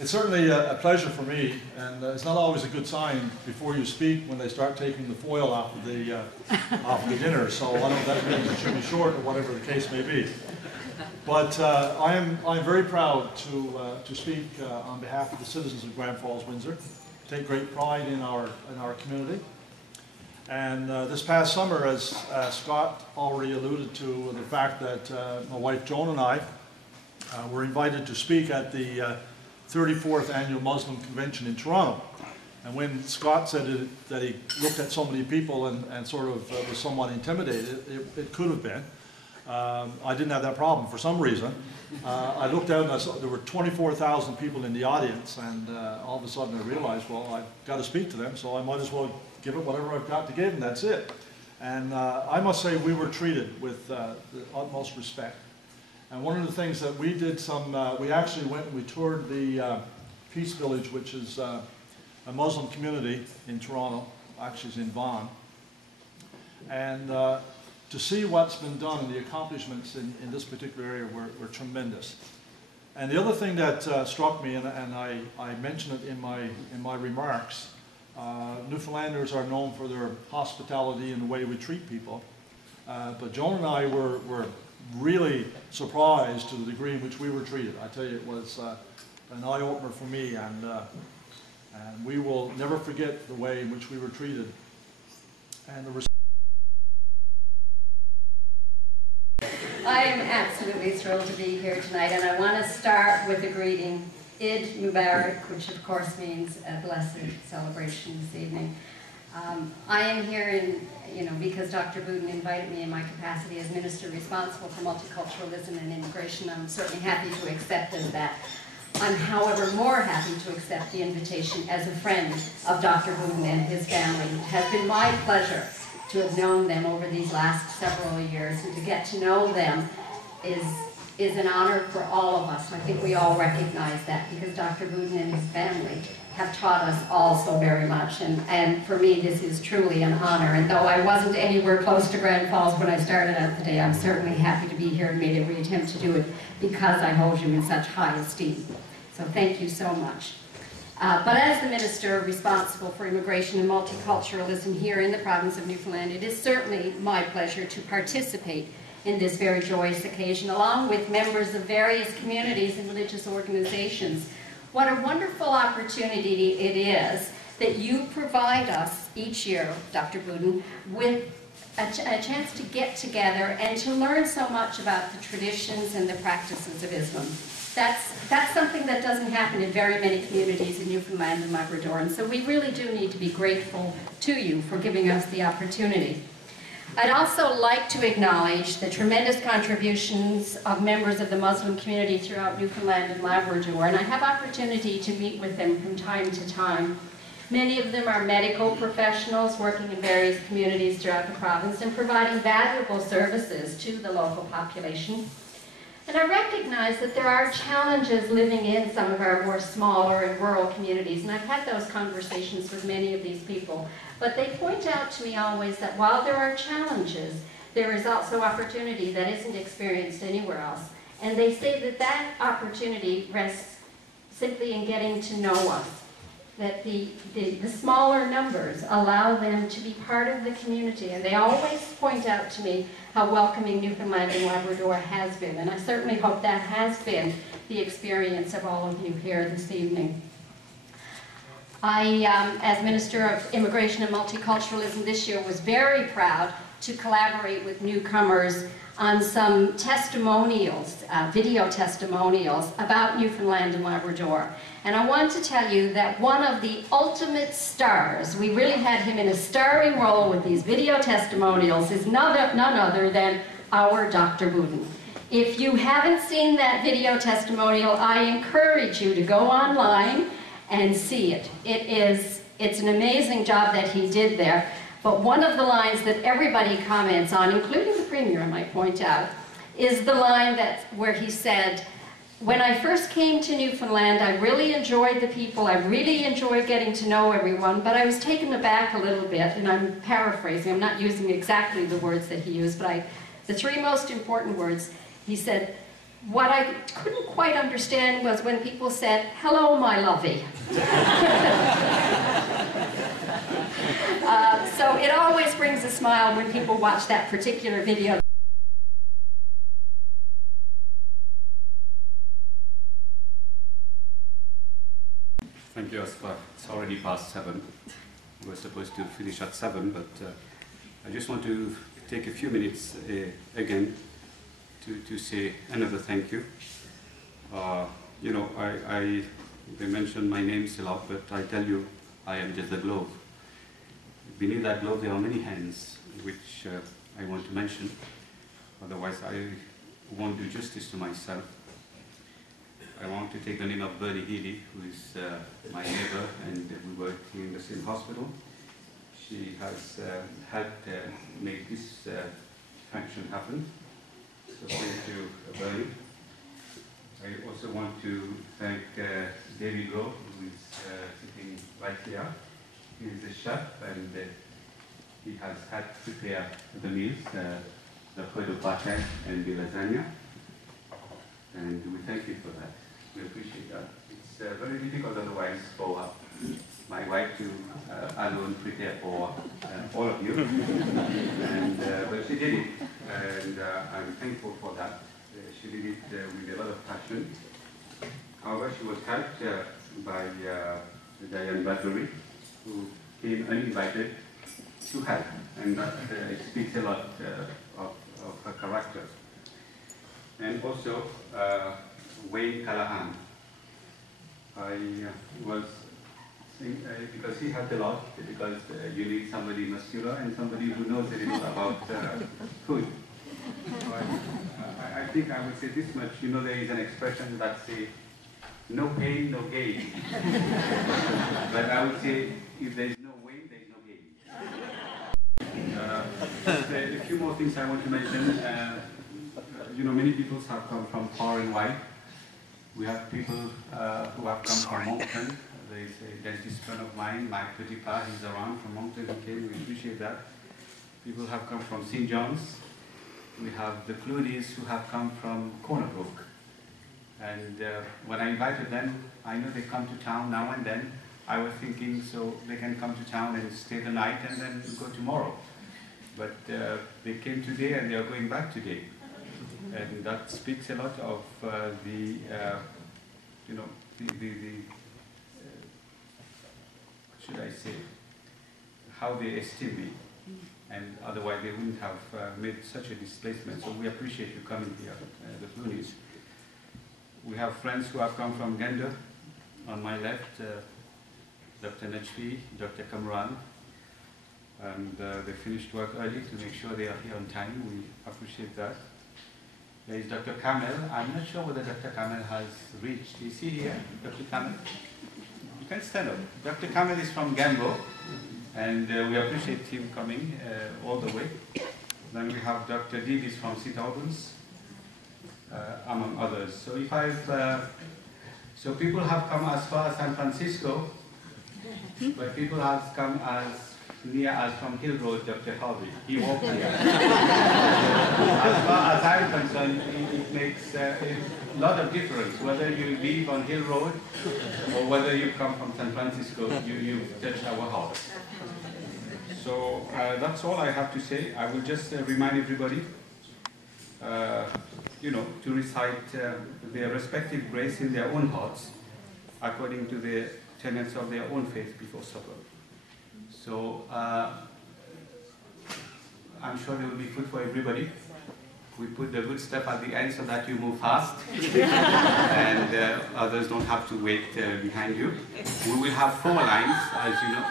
It's certainly a pleasure for me, and it's not always a good sign before you speak when they start taking the foil off of the dinner. So I don't know if that means it should be short or whatever the case may be. But I'm very proud to speak on behalf of the citizens of Grand Falls-Windsor. Take great pride in our community. And this past summer, as Scott already alluded to, the fact that my wife Joan and I were invited to speak at the 34th Annual Muslim Convention in Toronto. And when Scott said that he looked at so many people and sort of was somewhat intimidated, it could have been. I didn't have that problem for some reason. I looked out and I saw there were 24,000 people in the audience, and all of a sudden I realized, well, I've got to speak to them, so I might as well give it whatever I've got to give, and that's it. And I must say we were treated with the utmost respect. And one of the things that we did we actually went and we toured the Peace Village, which is a Muslim community in Toronto, actually it's in Vaughan. And to see what's been done and the accomplishments in this particular area were tremendous. And the other thing that struck me, and I mentioned it in my remarks, Newfoundlanders are known for their hospitality and the way we treat people. But Joan and I were really surprised to the degree in which we were treated. I tell you, it was an eye-opener for me, and we will never forget the way in which we were treated. And I am absolutely thrilled to be here tonight, and I want to start with a greeting, Eid Mubarak, which of course means a blessed celebration this evening. I am here because Dr. Boudin invited me in my capacity as Minister responsible for multiculturalism and immigration. I'm certainly happy to accept that. I'm, however, more happy to accept the invitation as a friend of Dr. Boudin and his family. It has been my pleasure to have known them over these last several years, and to get to know them is an honor for all of us. I think we all recognize that, because Dr. Boudin and his family have taught us all so very much, and for me this is truly an honor. And though I wasn't anywhere close to Grand Falls when I started out the day, I'm certainly happy to be here and made every attempt to do it because I hold you in such high esteem. So thank you so much. But as the Minister responsible for immigration and multiculturalism here in the province of Newfoundland, it is certainly my pleasure to participate in this very joyous occasion, along with members of various communities and religious organizations. What a wonderful opportunity it is that you provide us each year, Dr. Boudin, with a chance to get together and to learn so much about the traditions and the practices of Islam. That's something that doesn't happen in very many communities in Newfoundland and Labrador, and so we really do need to be grateful to you for giving us the opportunity. I'd also like to acknowledge the tremendous contributions of members of the Muslim community throughout Newfoundland and Labrador, and I have opportunity to meet with them from time to time. Many of them are medical professionals working in various communities throughout the province and providing valuable services to the local population. And I recognize that there are challenges living in some of our more smaller and rural communities, and I've had those conversations with many of these people. But they point out to me always that while there are challenges, there is also opportunity that isn't experienced anywhere else. And they say that that opportunity rests simply in getting to know us, that the smaller numbers allow them to be part of the community. And they always point out to me how welcoming Newfoundland and Labrador has been. And I certainly hope that has been the experience of all of you here this evening. I, as Minister of Immigration and Multiculturalism this year, was very proud to collaborate with newcomers on some testimonials, video testimonials about Newfoundland and Labrador. And I want to tell you that one of the ultimate stars, we really had him in a starring role with these video testimonials, is none other than our Dr. Boudin. If you haven't seen that video testimonial, I encourage you to go online and see it. It's an amazing job that he did there. But one of the lines that everybody comments on, including the Premier, I might point out, is the line where he said, "When I first came to Newfoundland, I really enjoyed the people, I really enjoyed getting to know everyone, but I was taken aback a little bit," and I'm paraphrasing, I'm not using exactly the words that he used, but the three most important words, he said, what I couldn't quite understand was when people said, "Hello, my lovey." So it always brings a smile when people watch that particular video. Thank you, Aspa. It's already past 7. We were supposed to finish at 7, but I just want to take a few minutes again to say another thank you. You know, they mention my names a lot, but I tell you, I am just a glove. Beneath that glove, there are many hands, which I want to mention. Otherwise, I won't do justice to myself. I want to take the name of Bernie Healy, who is my neighbor, and we work in the same hospital. She has helped make this function happen. So thank you, Bernie. I also want to thank David Rowe, who is sitting right here. He is a chef, and he has helped prepare the meals, the foie de pate and the lasagna. And we thank you for that. We appreciate that. It's very difficult otherwise for my wife to alone prepare for all of you. And, but she did it, and I'm thankful for that. She did it with a lot of passion. However, she was helped by Diane Badbury, who came uninvited to help, and that speaks a lot of her character. And also, Wayne Callahan. I was saying, because he helped a lot, because you need somebody muscular and somebody who knows a little about food. So I think I would say this much. You know, there is an expression that says, no pain, no gain. But I would say, if there is no win, there is no gain. Just a few more things I want to mention. You know, many people have come from far and wide. We have people who have come from Moncton. There is a dentist friend of mine, Mike Petipa, he's around from Moncton, he came, we appreciate that. People have come from St. John's. We have the Clooney's who have come from Corner Brook. And when I invited them, I know they come to town now and then. I was thinking, so they can come to town and stay the night and then go tomorrow. But they came today and they are going back today. And that speaks a lot of you know, what should I say, how they esteem me. And otherwise they wouldn't have made such a displacement. So we appreciate you coming here, the Clooney's. We have friends who have come from Gander. On my left, Dr. Najfi, Dr. Kamran. And they finished work early to make sure they are here on time. We appreciate that. There is Dr. Kamel. I'm not sure whether Dr. Kamel has reached. Is he here, Dr. Kamel? You can stand up. Dr. Kamel is from Gambo, and we appreciate him coming all the way. Then we have Dr. Davis from St. Albans, among others. So if so people have come as far as San Francisco, but people have come as near as from Hill Road, Dr. Harvey. He walked here. As far as I'm concerned, it makes a lot of difference. Whether you live on Hill Road or whether you come from San Francisco, you've touched our heart. So that's all I have to say. I will just remind everybody, you know, to recite their respective grace in their own hearts, according to the tenets of their own faith before supper. So I'm sure there will be food for everybody. We put the good stuff at the end so that you move fast and others don't have to wait behind you. We will have 4 lines, as you know.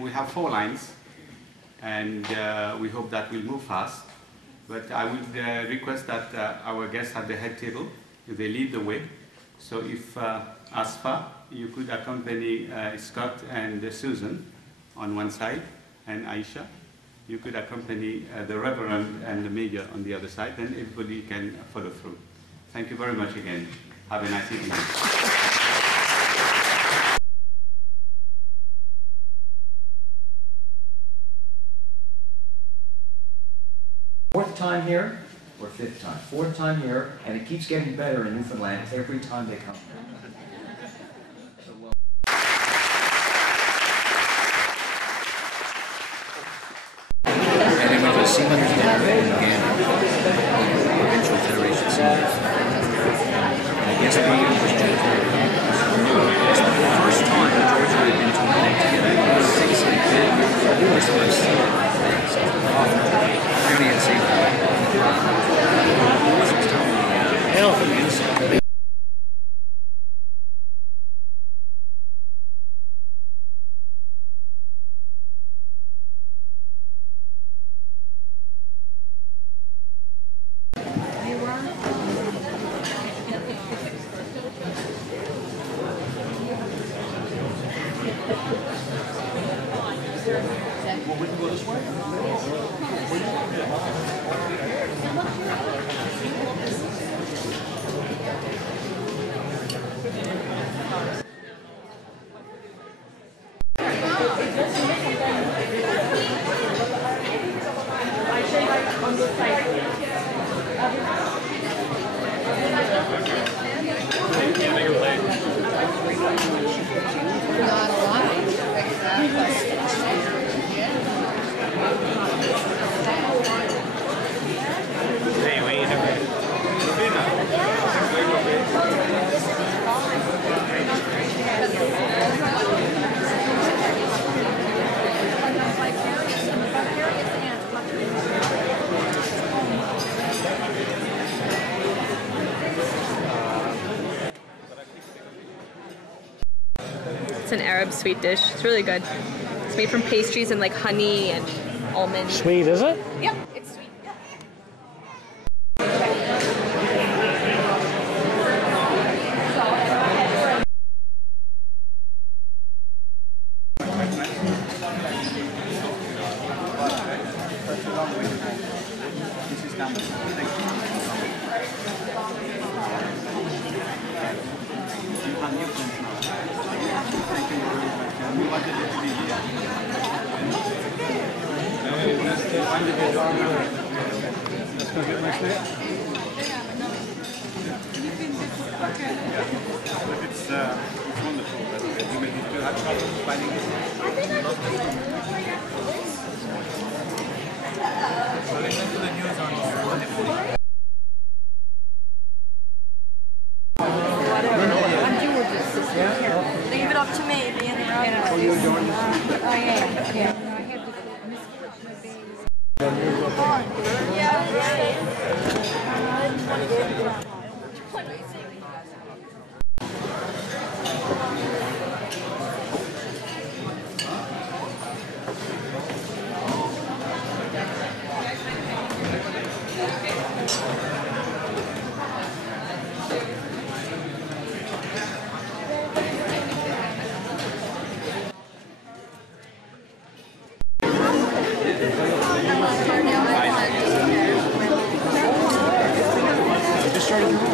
We have 4 lines, and we hope that we'll move fast. But I would request that our guests at the head table, if they lead the way. So if Asfa, you could accompany Scott and Susan on one side, and Aisha, you could accompany the Reverend and the Major on the other side, then everybody can follow through. Thank you very much again. Have a nice evening. Fourth time here, or 5th time. 4th time here, and it keeps getting better in Newfoundland every time they come here. So, well, and then we do a seniors dinner in Uganda, provincial federation seniors. And I guess being a Christian it's the first time Georgia had been to an event together. It was 6 and 10. First time I've seen it. So I only had seen it. Was telling me Well, we can go this way? Not a lot, exactly. It's an Arab sweet dish. It's really good. It's made from pastries and like honey and almonds. Sweet, is it? Yep, it's sweet. Yep. It's wonderful. You may need to have trouble finding it. So listen to the news on Leave it up to me, being the road. oh, you're doing this? I am, yeah. I have the misfortune of being... Just started